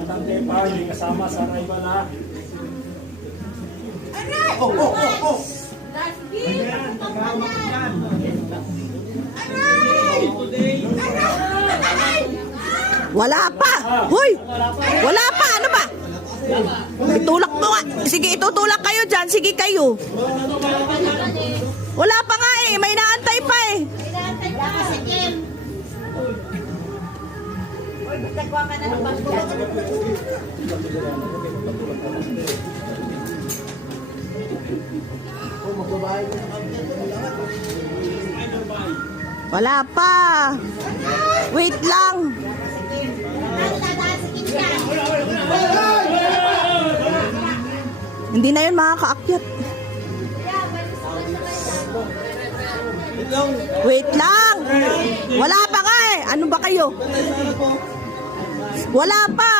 Kaantante pa, may kasama sa arrival ha. Aray! Oh! Last game! Aray! Aray! Wala pa. Hoy! Wala pa. Ano ba? Itulak mo nga. Sige, itutulak kayo dyan. Sige kayo. Wala pa nga eh. May naantay pa eh. Pinatay pa sa game! Uy, magtagwa ka na ng bagyan. Wala pa. Wait lang. Hindi na yun makakaakyat. Wait lang. Wala pa nga eh. Ano ba kayo? Wala pa.